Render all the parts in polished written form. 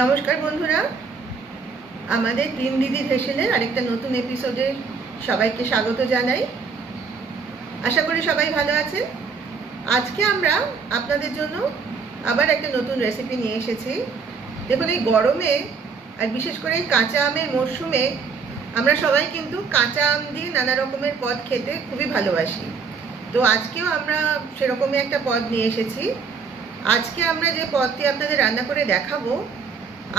নমস্কার বন্ধুরা, আমাদের তিন দিদির হেসেলের আরেকটা নতুন এপিসোডে সবাইকে স্বাগত জানাই। আশা করি সবাই ভালো আছেন। আজকে আমরা আপনাদের জন্য আবার একটা নতুন রেসিপি নিয়ে এসেছি। দেখুন, এই গরমে আর বিশেষ করে এই কাঁচা আমের মরশুমে আমরা সবাই কিন্তু কাঁচা আম দিয়ে নানা রকমের পদ খেতে খুবই ভালোবাসি। তো আজকেও আমরা সেরকমই একটা পদ নিয়ে এসেছি। আজকে আমরা যে পদটি আপনাদের রান্না করে দেখাবো,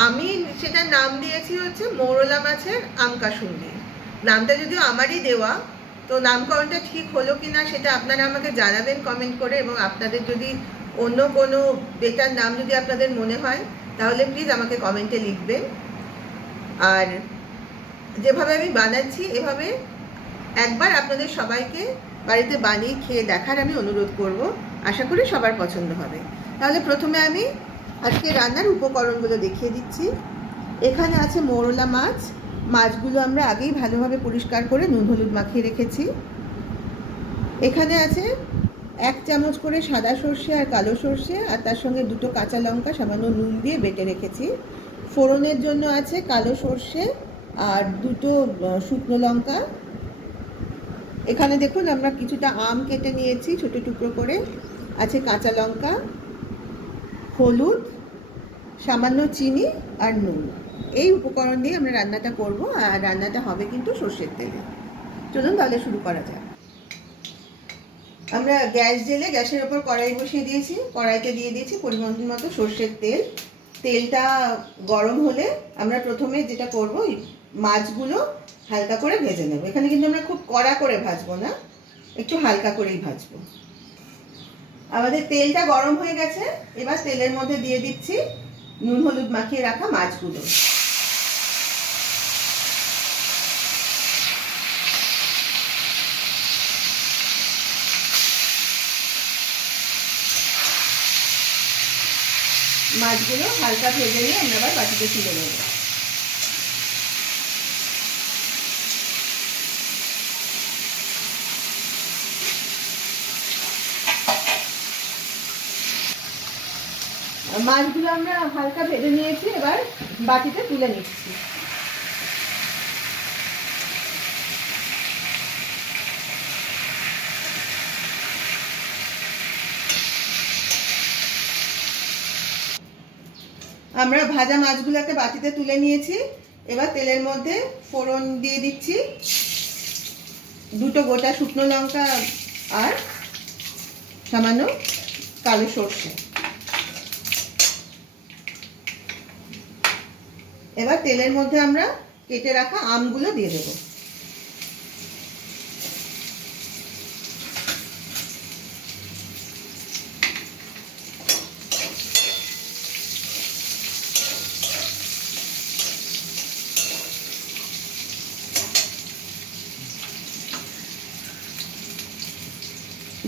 আমি সেটার নাম দিয়েছি হচ্ছে মৌরলা মাছের আমকাসুন্দি। নামটা যদিও আমারই দেওয়া, তো নামকরণটা ঠিক হলো কিনা সেটা আপনারা আমাকে জানাবেন কমেন্ট করে, এবং আপনাদের যদি অন্য কোনো বেটার নাম যদি আপনাদের মনে হয় তাহলে প্লিজ আমাকে কমেন্টে লিখবেন। আর যেভাবে আমি বানাচ্ছি এভাবে একবার আপনাদের সবাইকে বাড়িতে বানিয়ে খেয়ে দেখার আমি অনুরোধ করব। আশা করি সবার পছন্দ হবে। তাহলে প্রথমে আমি আজকে রান্নার উপকরণগুলো দেখিয়ে দিচ্ছি। এখানে আছে মৌরলা মাছ। মাছগুলো আমরা আগেই ভালোভাবে পরিষ্কার করে নুন হলুদ মাখিয়ে রেখেছি। এখানে আছে 1 চামচ করে সাদা সর্ষে আর কালো সর্ষে, আর তার সঙ্গে 2টো কাঁচা লঙ্কা সামান্য নুন দিয়ে বেটে রেখেছি। ফোড়নের জন্য আছে কালো সর্ষে আর 2টো শুকনো লঙ্কা। এখানে দেখুন আমরা কিছুটা আম কেটে নিয়েছি ছোটো টুকরো করে। আছে কাঁচা লঙ্কা, হলুদ, সামান্য চিনি আর নুন। এই উপকরণ দিয়ে আমরা রান্নাটা করব, আর রান্নাটা হবে কিন্তু সর্ষের তেলে। চলুন তাহলে শুরু করা যাক। আমরা গ্যাস জেলে গ্যাসের ওপর কড়াই বসিয়ে দিয়েছি। কড়াইতে দিয়ে দিয়েছি পরিমাণ মতো সর্ষের তেল। তেলটা গরম হলে আমরা প্রথমে যেটা করব, মাছগুলো হালকা করে ভেজে নেব। এখানে কিন্তু আমরা খুব কড়া করে ভাজবো না, একটু হালকা করেই ভাজবো। আমাদের তেলটা গরম হয়ে গেছে। এবার তেলের মধ্যে দিয়ে দিচ্ছি নুন হলুদ মাখিয়ে রাখা মাছগুলো। মাছগুলো হালকা ভেজে নিয়ে আমরা আবার বাটিতে তুলে নেব। মাছগুলো আমরা হালকা ভেজে নিয়েছি, এবার বাটিতে তুলে নিচ্ছি। আমরা ভাজা মাছগুলো একটা বাটিতে তুলে নিয়েছি। এবার তেলের মধ্যে ফোড়ন দিয়ে দিচ্ছি 2টো গোটা শুকনো লঙ্কা আর সামান্য কালো সর্ষে। এবার তেলের মধ্যে আমরা কেটে রাখা আমগুলো দিয়ে দেব।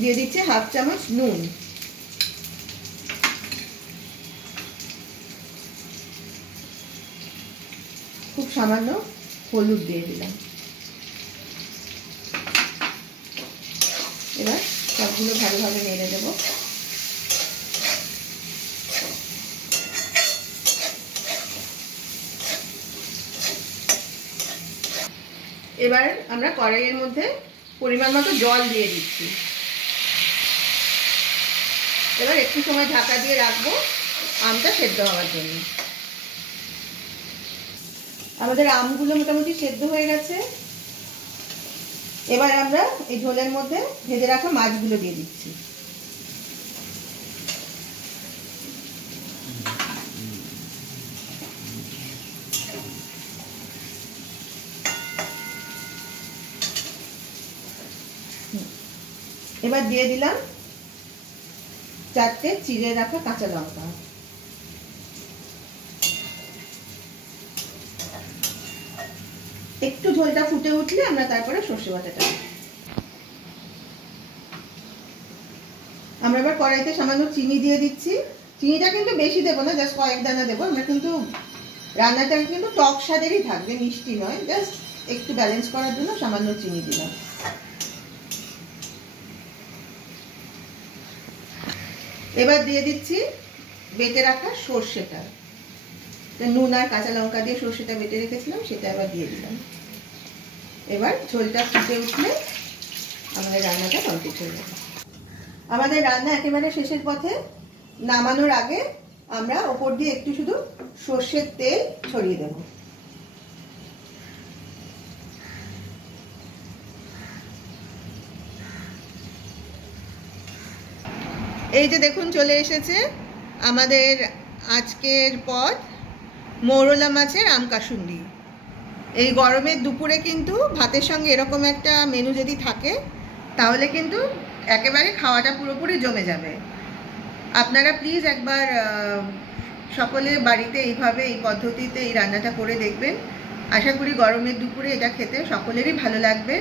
দিয়ে দিচ্ছি 1/2 চামচ নুন। খুব সামান্য হলুদ দিয়ে দিলাম। এবার সবগুলো ভালোভাবে নেড়ে দেব। এবার আমরা কড়াইয়ের মধ্যে পরিমাণ মতো জল দিয়ে দিচ্ছি। এবার একটু সময় ঢাকা দিয়ে রাখবো আমটা সেদ্ধ হওয়ার জন্য। আমাদের আমগুলো মোটামুটি সেদ্ধ হয়ে গেছে। এবার আমরা এই ঝোলের মধ্যে ভেজে রাখা মাছগুলো দিয়ে দিচ্ছি। এবার দিয়ে দিলাম 4টে চিড়ে রাখা কাঁচা লঙ্কা। একটু ঝোলটা ফুটে উঠলে আমরা তারপরে সর্ষে বাটাটা, আমরা এবার কড়াইতে সামান্য চিনি দিয়ে দিচ্ছি। চিনিটা কিন্তু বেশি দেবো না, জাস্ট কয়েক দানা দেবো। আমরা কিন্তু রান্নাটা কিন্তু টক স্বাদেরই থাকবে, মিষ্টি নয়। জাস্ট একটু ব্যালেন্স করার জন্য সামান্য চিনি দিলাম। এবার দিয়ে দিচ্ছি বেটে রাখা সর্ষেটা। নুন আর কাঁচা লঙ্কা দিয়ে সর্ষেটা বেটে রেখেছিলাম, সেটা আবার দিয়ে দিলাম। এবার ঝোলটা ফুটে উঠলে আমাদের রান্নাটা কমপ্লিট হয়ে যাবে। আমাদের রান্না একেবারে শেষের পথে। নামানোর আগে আমরা ওপর দিয়ে একটু শুধু সর্ষের তেল ছড়িয়ে দেব। এই যে দেখুন চলে এসেছে আমাদের আজকের পদ, মৌরলা মাছের আমকাসুন্দি। এই গরমের দুপুরে কিন্তু ভাতের সঙ্গে এরকম একটা মেনু যদি থাকে তাহলে কিন্তু একেবারে খাওয়াটা পুরোপুরি জমে যাবে। আপনারা প্লিজ একবার সকলে বাড়িতে এইভাবে এই পদ্ধতিতে এই রান্নাটা করে দেখবেন। আশা করি গরমের দুপুরে এটা খেতে সকলেরই ভালো লাগবে।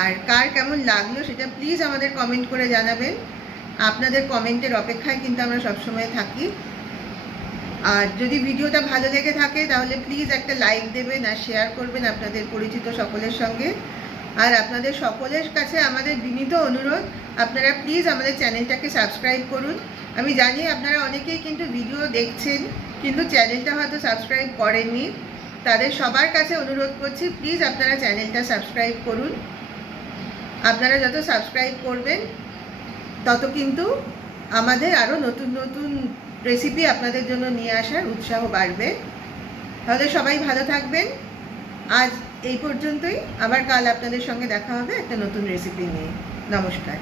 আর কার কেমন লাগলো সেটা প্লিজ আমাদের কমেন্ট করে জানাবেন। আপনাদের কমেন্টের অপেক্ষায় কিন্তু আমরা সবসময় থাকি। আর যদি ভিডিওটা ভালো লেগে থাকে তাহলে প্লিজ একটা লাইক দেবেন আর শেয়ার করবেন আপনাদের পরিচিত সকলের সঙ্গে। আর আপনাদের সকলের কাছে আমাদের বিনীত অনুরোধ, আপনারা প্লিজ আমাদের চ্যানেলটাকে সাবস্ক্রাইব করুন। আমি জানি আপনারা অনেকেই কিন্তু ভিডিও দেখছেন কিন্তু চ্যানেলটা হয়তো সাবস্ক্রাইব করেননি। তাদের সবার কাছে অনুরোধ করছি প্লিজ আপনারা চ্যানেলটা সাবস্ক্রাইব করুন। আপনারা যত সাবস্ক্রাইব করবেন তত কিন্তু আমাদের আরও নতুন নতুন রেসিপি আপনাদের জন্য নিয়ে আসার উৎসাহ বাড়বে। তাহলে সবাই ভালো থাকবেন। আজ এই পর্যন্তই। আবার কাল আপনাদের সঙ্গে দেখা হবে একটা নতুন রেসিপি নিয়ে। নমস্কার।